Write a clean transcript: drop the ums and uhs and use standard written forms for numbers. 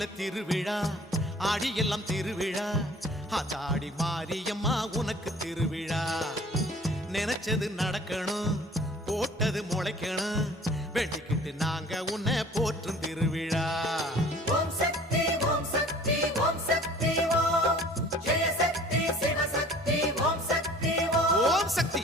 ஆடியில திருவிழா ஆடி எல்லாம் திருவிழா அதாடி மாரியம்மா உனக்கு திருவிழா நினைச்சது நடக்கணும் போட்டது முளைக்கணும் வெட்டிக்கிட்டு நாங்க உன்னை போற்றும் திருவிழா ஓம் சக்தி ஓம் சக்தி ஓம் சக்தி ஓம் ஜெய சக்தி சிவ சக்தி ஓம் சக்தி ஓம் சக்தி